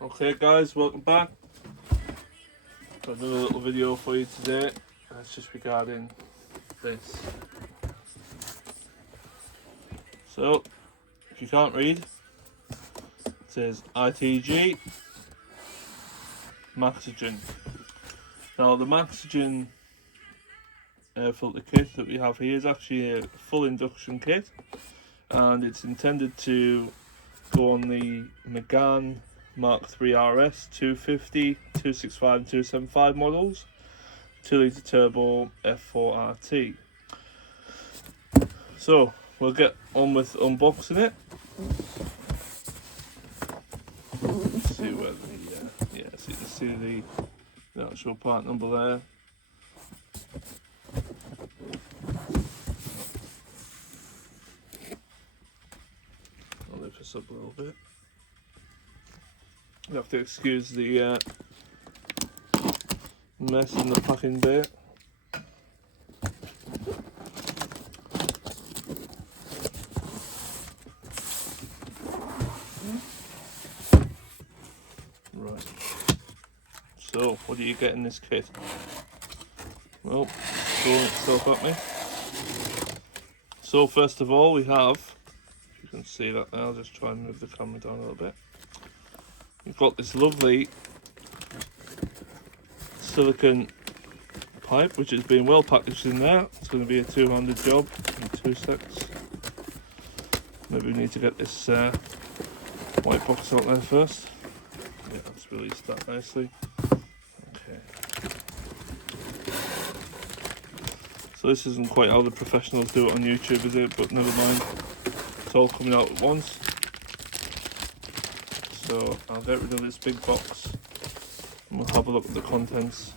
Okay guys, welcome back. Got another little video for you today. That's just regarding this. So, if you can't read, it says ITG Maxogen. Now the Maxogen air filter kit that we have here is actually a full induction kit, and it's intended to go on the Megane MK3 RS 250, 265 and 275 models, 2 litre turbo F4 RT. So we'll get on with unboxing it. Let's see where so you can see the actual part number there. I'll lift this up a little bit. You have to excuse the mess in the packing bay. Right. So, what do you get in this kit? Well, throwing itself at me. So first of all, we have, you can see that now. I'll just try and move the camera down a little bit. We've got this lovely silicone pipe, which has been well packaged in there. It's going to be a two-handed job in 2 seconds. Maybe we need to get this white box out there first. Yeah, let's release that nicely. Okay. So this isn't quite how the professionals do it on YouTube, is it? But never mind. It's all coming out at once. So I'll get rid of this big box and we'll have a look at the contents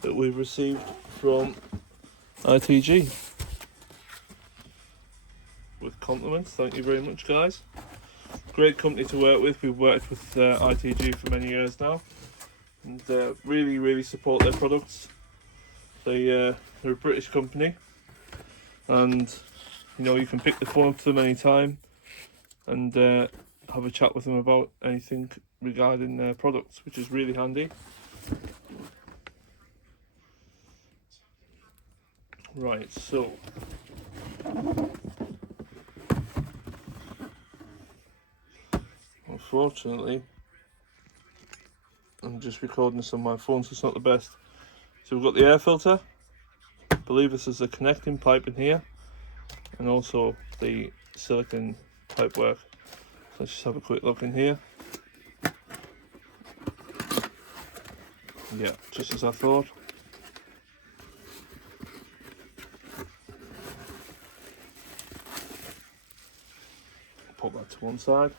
that we've received from ITG. With compliments, thank you very much guys. Great company to work with. We've worked with ITG for many years now, and really support their products. They're a British company, and you know, you can pick the phone up to them anytime and have a chat with them about anything regarding their products, which is really handy. Right, so unfortunately I'm just recording this on my phone, so it's not the best. So we've got the air filter. I believe this is the connecting pipe in here, and also the silicone pipe work. Let's just have a quick look in here. Yeah, just as I thought. Put that to one side.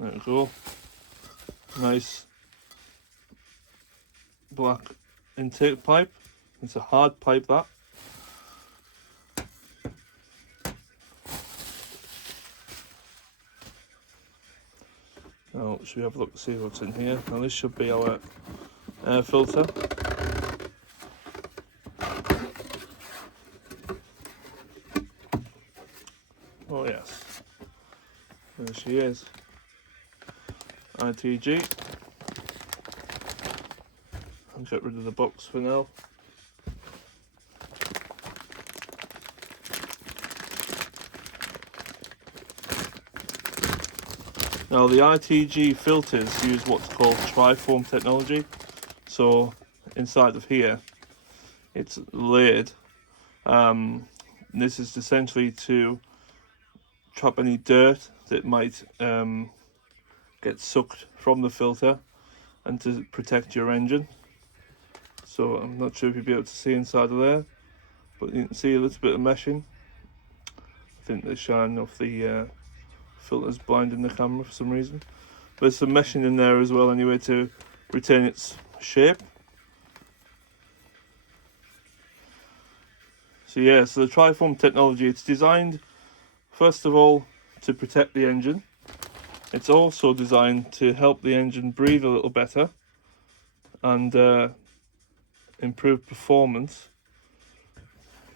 There we go. Nice black intake pipe. It's a hard pipe, that. Now should we have a look to see what's in here? Now this should be our air filter. Oh yes, there she is. ITG. I'll get rid of the box for now. Now the ITG filters use what's called trifoam technology. So inside of here, it's layered. This is essentially to trap any dirt that might get sucked from the filter, and to protect your engine. So I'm not sure if you'll be able to see inside of there, but you can see a little bit of meshing. I think the shine of the filter's blinding the camera for some reason. There's some meshing in there as well anyway to retain its shape. So yeah, so the trifoam technology, it's designed first of all to protect the engine. it's also designed to help the engine breathe a little better and improve performance.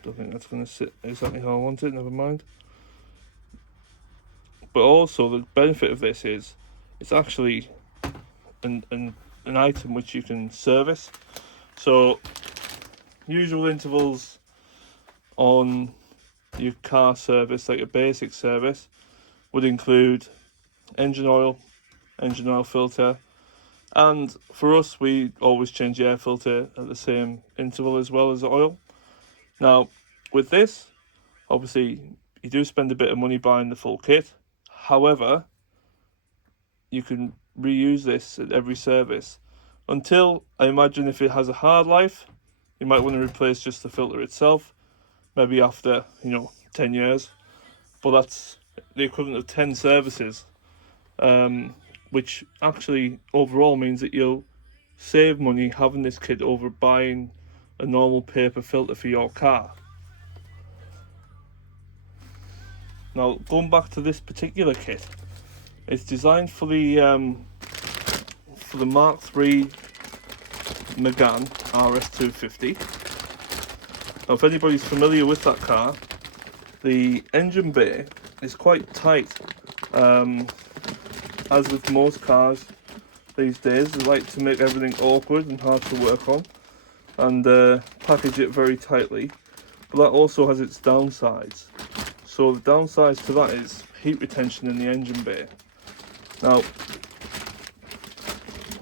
Don't think that's going to sit exactly how I want it, never mind. But also the benefit of this is it's actually an item which you can service. So usual intervals on your car service, like a basic service, would include engine oil filter, and for us we always change the air filter at the same interval as well as the oil. Now with this, obviously you do spend a bit of money buying the full kit, however you can reuse this at every service until, I imagine, if it has a hard life, you might want to replace just the filter itself, maybe after 10 years, but that's the equivalent of 10 services, which actually overall means that you'll save money having this kit over buying a normal paper filter for your car. Now going back to this particular kit, it's designed for the Mark III Megane RS250. Now if anybody's familiar with that car, the engine bay is quite tight. As with most cars these days, they like to make everything awkward and hard to work on and package it very tightly, but that also has its downsides. So the downsides to that is heat retention in the engine bay. Now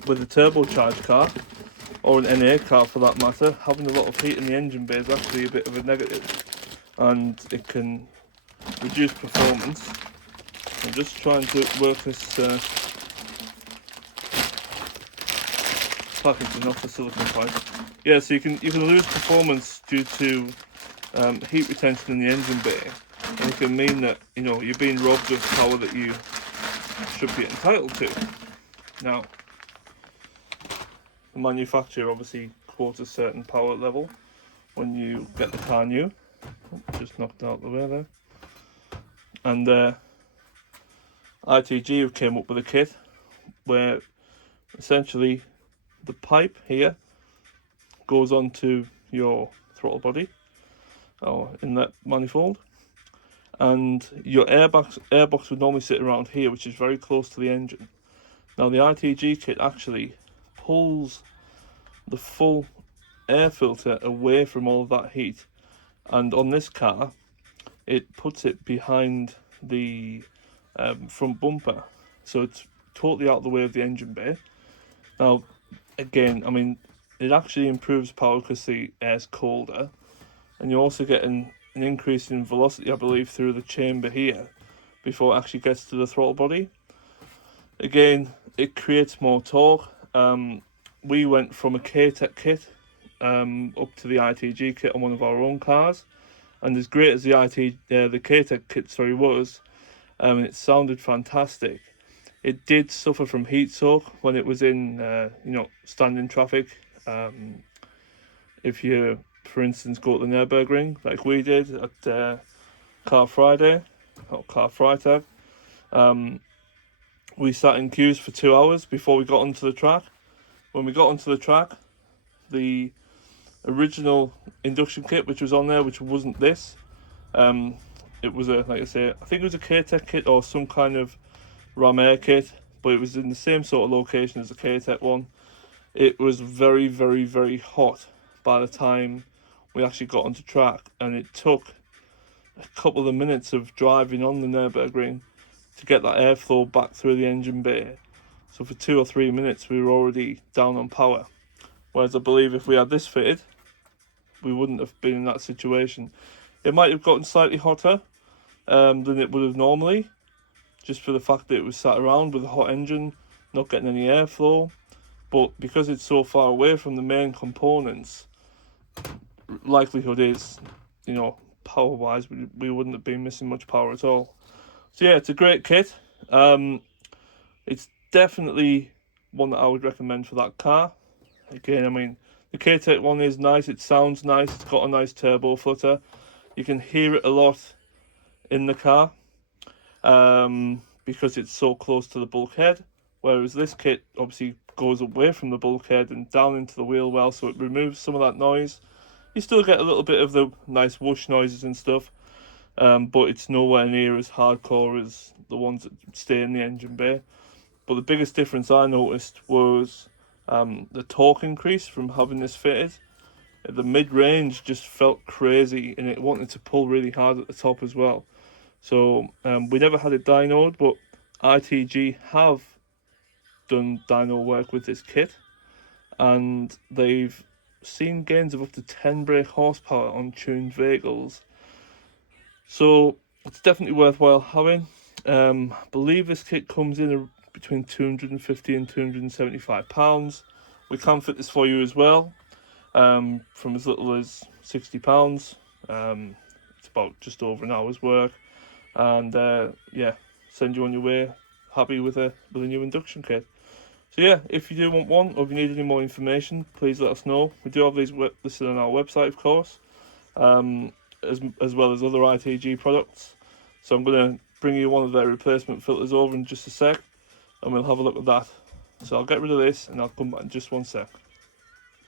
with a turbocharged car, or an NA car for that matter, having a lot of heat in the engine bay is actually a bit of a negative, and it can reduce performance. I'm just trying to work this packaging off the silicone pipe. Yeah, so you can lose performance due to heat retention in the engine bay, and it can mean that you're being robbed of power that you should be entitled to. Now, the manufacturer obviously quotes a certain power level when you get the car new. Just knocked out the way there. And ITG have came up with a kit where essentially the pipe here goes onto your throttle body or inlet manifold, and your airbox would normally sit around here, which is very close to the engine. Now the ITG kit actually pulls the full air filter away from all of that heat, and on this car it puts it behind the front bumper, so it's totally out of the way of the engine bay. Now again, I mean, it actually improves power because the air's colder, and you're also getting an increase in velocity, I believe, through the chamber here before it actually gets to the throttle body. Again, it creates more torque. We went from a K-Tech kit up to the ITG kit on one of our own cars, and as great as the K-Tech kit was, and it sounded fantastic, it did suffer from heat soak when it was in standing traffic. If you, for instance, go to the Nürburgring like we did at Car Friday or Car Freitag, we sat in queues for 2 hours before we got onto the track. When we got onto the track, the original induction kit which was on there, which wasn't this, it was like I say, I think it was a K-Tech kit or some kind of Ram Air kit, but it was in the same sort of location as the K-Tech one. It was very, very, very hot by the time we actually got onto track, and it took a couple of minutes of driving on the Nürburgring to get that airflow back through the engine bay. So for 2 or 3 minutes we were already down on power, whereas I believe if we had this fitted we wouldn't have been in that situation. It might have gotten slightly hotter than it would have normally, just for the fact that it was sat around with a hot engine, not getting any airflow, but because it's so far away from the main components, likelihood is, power wise, we wouldn't have been missing much power at all. So yeah, it's a great kit. It's definitely one that I would recommend for that car. Again, I mean, the K-Tech one is nice, it sounds nice, it's got a nice turbo flutter. You can hear it a lot in the car, because it's so close to the bulkhead, whereas this kit obviously goes away from the bulkhead and down into the wheel well, so it removes some of that noise. You still get a little bit of the nice whoosh noises and stuff, but it's nowhere near as hardcore as the ones that stay in the engine bay. But the biggest difference I noticed was the torque increase from having this fitted. The mid-range just felt crazy, and it wanted to pull really hard at the top as well. So we never had it dynoed, but ITG have done dyno work with this kit, and they've seen gains of up to 10 brake horsepower on tuned vehicles. So it's definitely worthwhile having. I believe this kit comes in between £250 and £275. We can fit this for you as well, from as little as £60. It's about just over an hour's work, and yeah, send you on your way happy with a new induction kit. So yeah, if you do want one, or if you need any more information, please let us know. We do have these listed on our website, of course, as well as other ITG products. So I'm going to bring you one of their replacement filters over in just a sec, and we'll have a look at that. So I'll get rid of this and I'll come back in just one sec.